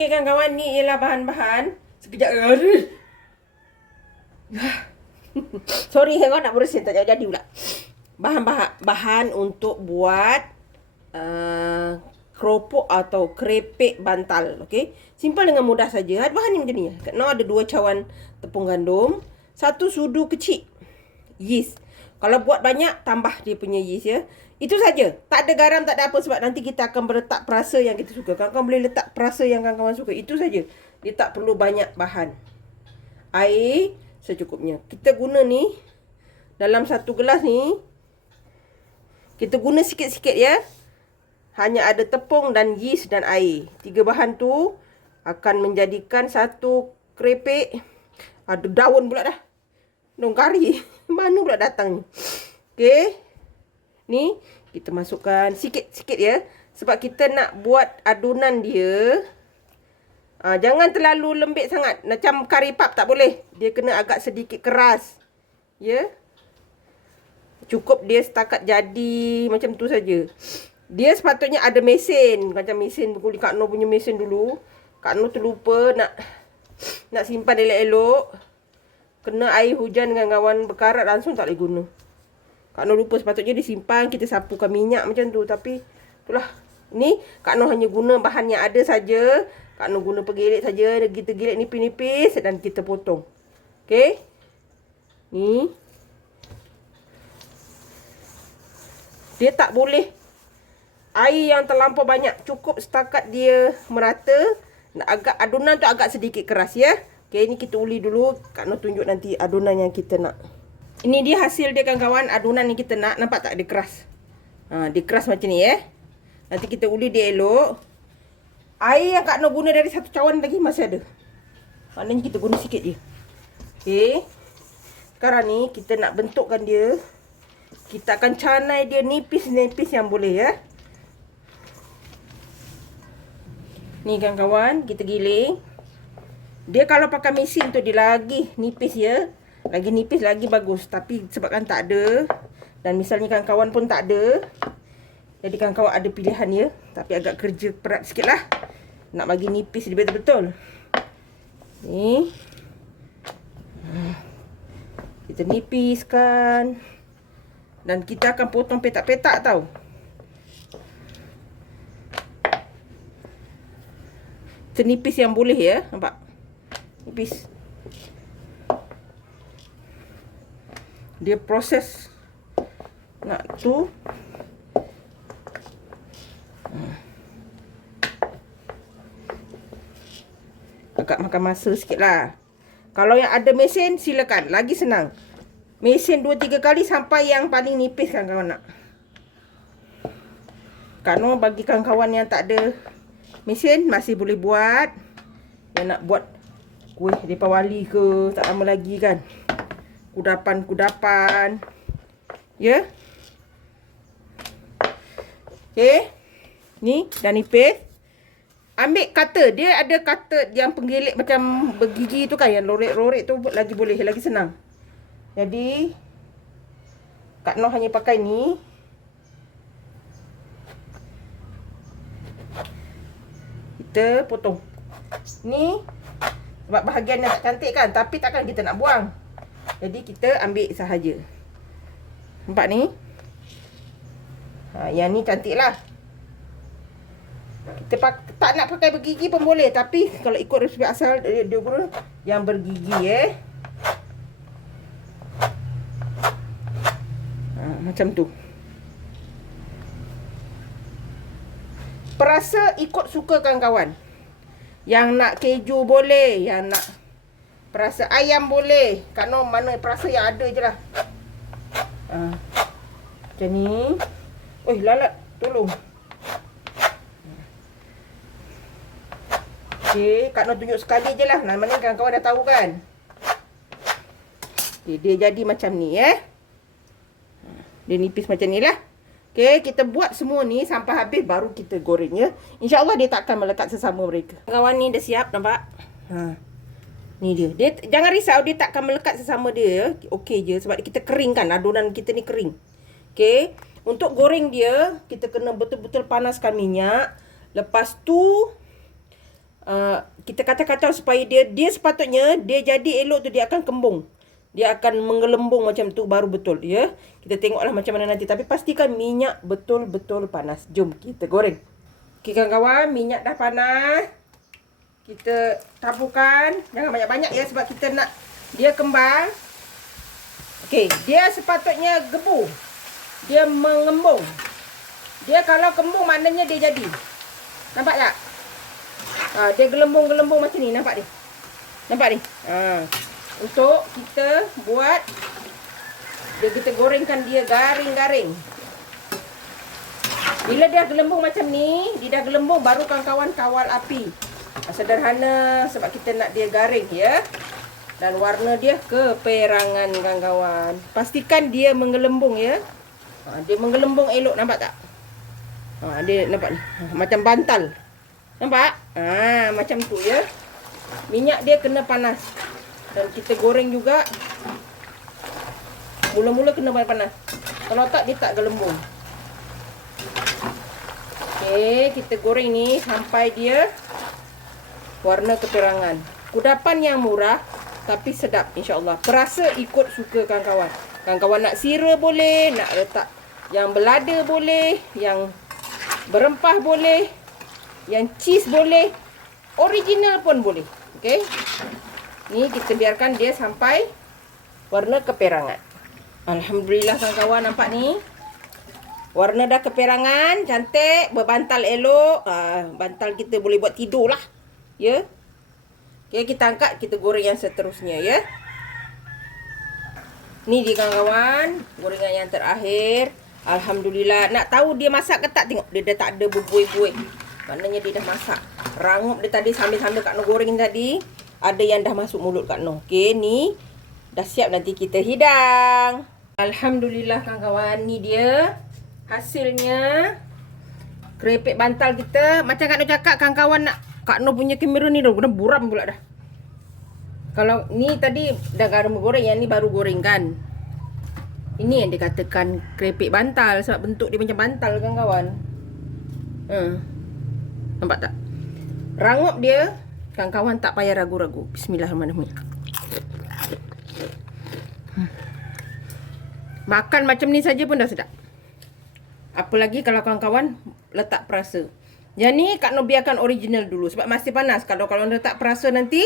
Okay, kawan-kawan, ni ialah bahan-bahan. Sekejap. Sorry, kawan nak bersin tak jadi pula. Bahan-bahan untuk buat keropok atau kerepek bantal. Okey. Simple dengan mudah saja. Bahan ni macam ni. Kena ada 2 cawan tepung gandum, 1 sudu kecil yeast. Kalau buat banyak, tambah dia punya yeast ya. Itu saja. Tak ada garam, tak ada apa sebab nanti kita akan meletak perasa yang kita suka. Kawan-kawan boleh letak perasa yang kawan-kawan suka. Itu saja. Dia tak perlu banyak bahan. Air secukupnya. Kita guna ni dalam 1 gelas ni. Kita guna sikit-sikit ya. Hanya ada tepung dan yeast dan air. 3 bahan tu akan menjadikan satu kerepek. Ada daun pula dah. Daun kari. Mana pula datang ni. Okey. Ni kita masukkan sikit-sikit ya. Sebab kita nak buat adunan dia. Jangan terlalu lembik sangat. Macam kari pap tak boleh. Dia kena agak sedikit keras. Ya. Cukup dia setakat jadi macam tu saja. Dia sepatutnya ada mesin. Macam mesin Kak Noh punya mesin dulu. Kak Noh terlupa nak simpan elok-elok. Kena air hujan dengan kawan berkarat langsung tak boleh guna. Kak Noh lupa sepatutnya disimpan. Kita sapukan minyak macam tu. Tapi itulah. Ni Kak Noh hanya guna bahan yang ada saja. Kak Noh guna pegilit saja. Kita gilit nipis-nipis dan kita potong. Okey. Ni. Dia tak boleh air yang terlampau banyak. Cukup setakat dia merata. Agak adunan tu agak sedikit keras ya. Okey, ni kita uli dulu. Kak Noh tunjuk nanti adunan yang kita nak. Ini dia hasil dia kawan-kawan. Adunan yang kita nak. Nampak tak dia keras? Dia keras macam ni ya. Nanti kita uli dia elok. Air yang Kak Noh guna dari 1 cawan lagi masih ada. Maknanya kita guna sikit je. Okey. Sekarang ni kita nak bentukkan dia. Kita akan canai dia nipis-nipis yang boleh ya. Ni kawan-kawan, kita giling. Dia kalau pakai mesin tu dia lagi nipis ya. Lagi nipis lagi bagus. Tapi sebabkan tak ada. Dan misalnya kawan-kawan pun tak ada. Jadi kawan-kawan ada pilihan ya. Tapi agak kerja berat sikit lah. Nak bagi nipis dia betul-betul. Ni. Kita nipiskan. Dan kita akan potong petak-petak tau. Senipis yang boleh ya. Nampak? Nipis. Dia proses nak tu. Agak makan masa sikit lah. Kalau yang ada mesin silakan. Lagi senang. Mesin 2-3 kali sampai yang paling nipis kan kawan nak. Kak Noh bagi kawan-kawan yang tak ada mesin masih boleh buat. Yang nak buat kuih depa wali ke tak lama lagi kan. Kudapan-kudapan. Ya. Okey. Ni dah nipis. Ambil cutter. Dia ada cutter yang penggilik macam bergigi tu kan. Yang lorek-lorek tu lagi boleh. Lagi senang. Jadi Kak Noh hanya pakai ni. Kita potong. Ni sebab bahagian yang tak cantik kan. Tapi takkan kita nak buang. Jadi kita ambil sahaja. Nampak ni. Yang ni cantik lah. Kita tak nak pakai bergigi pun boleh. Tapi kalau ikut resep asal dia guna yang bergigi macam tu. Perasa ikut suka kawan-kawan. Yang nak keju boleh. Yang nak perasa ayam boleh. Kak Noh mana perasa yang ada je lah. Macam ni. Oi lalat. Tolong. Okey. Kak Noh tunjuk sekali je lah. Mana kawan-kawan dah tahu kan. Okay, dia jadi macam ni Dia nipis macam ni lah. Okey, kita buat semua ni sampai habis baru kita goreng ya. InsyaAllah dia tak akan melekat sesama mereka. Kawan ni dah siap nampak? Ni dia. Jangan risau dia tak akan melekat sesama dia ya. Okey je sebab kita keringkan. Adunan kita ni kering. Okey. Untuk goreng dia, kita kena betul-betul panaskan minyak. Lepas tu kita kacau-kacau supaya dia sepatutnya dia jadi elok tu, dia akan kembung. Dia akan menggelembung macam tu baru betul, ya. Kita tengoklah macam mana nanti. Tapi pastikan minyak betul-betul panas. Jom kita goreng. Okey kawan-kawan, minyak dah panas. Kita taburkan. Jangan banyak-banyak ya, sebab kita nak dia kembang. Okey, dia sepatutnya gebu. Dia mengembung. Dia kalau kembung maknanya dia jadi. Nampak tak? Dia gelembung-gelembung macam ni. Nampak ni? Nampak ni? Untuk kita buat, kita gorengkan dia garing-garing. Bila dia gelembung macam ni, dia dah gelembung, baru kawan-kawan kawal api. Sederhana sebab kita nak dia garing, ya. Dan warna dia keperangan kawan-kawan. Pastikan dia menggelembung, ya. Dia menggelembung elok, nampak tak? Dia nampak ni, macam bantal. Nampak? Macam tu, ya. Minyak dia kena panas. Dan kita goreng juga. Mula-mula kena panas. Kalau tak, dia tak gelembung. Okey, kita goreng ni sampai dia warna keperangan. Kudapan yang murah tapi sedap, insya-Allah. Perasa ikut suka kawan-kawan. Kawan-kawan nak sira boleh, nak letak yang belada boleh, yang berempah boleh, yang cheese boleh, original pun boleh. Okey. Ni kita biarkan dia sampai warna keperangan. Alhamdulillah kawan-kawan, nampak ni. Warna dah keperangan, cantik, berbantal elok. Bantal kita boleh buat tidur lah. Ya. Okay, kita angkat, kita goreng yang seterusnya, ya. Ni dia kawan-kawan, gorengan yang terakhir. Alhamdulillah. Nak tahu dia masak ke tak? Tengok, dia dah tak ada berbuih-buih. Maknanya dia dah masak. Rangup dia tadi sambil-sambil Kak Noh goreng tadi. Ada yang dah masuk mulut Kak Noh. Okey, ni dah siap nanti kita hidang. Alhamdulillah kawan-kawan, ni dia hasilnya keripik bantal kita. Macam Kak Noh cakap, kawan-kawan nak Kak Noh punya kamera ni dah buram pula dah. Kalau ni tadi dah garam goreng, yang ni baru gorengkan. Ini yang dikatakan keripik bantal sebab bentuk dia macam bantal kawan-kawan. Nampak tak? Rangup dia. Kawan-kawan tak payah ragu-ragu. Bismillahirrahmanirrahim. Makan macam ni saja pun dah sedap. Apalagi kalau kawan-kawan letak perasa. Yang ni Kak Noh biarkan original dulu sebab masih panas. Kalau letak perasa nanti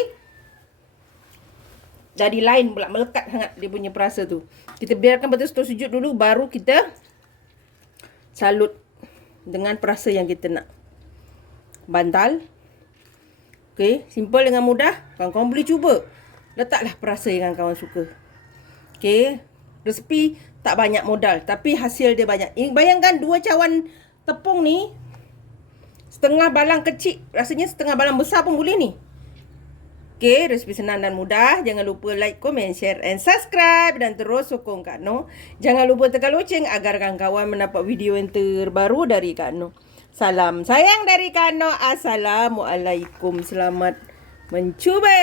jadi lain pula, melekat sangat dia punya perasa tu. Kita biarkan betul-betul sejuk dulu, baru kita salut dengan perasa yang kita nak. Bantal. Okey, simple dengan mudah. Kawan-kawan boleh cuba. Letaklah perasa yang kawan-kawan suka. Okey, resepi tak banyak modal tapi hasil dia banyak. Bayangkan 2 cawan tepung ni, setengah balang kecil, rasanya setengah balang besar pun boleh ni. Okey, resepi senang dan mudah. Jangan lupa like, komen, share and subscribe. Dan terus sokong Kak Noh. Jangan lupa tekan loceng agar kawan-kawan mendapat video yang terbaru dari Kak Noh. Salam sayang dari Kak Noh. Assalamualaikum. Selamat mencuba.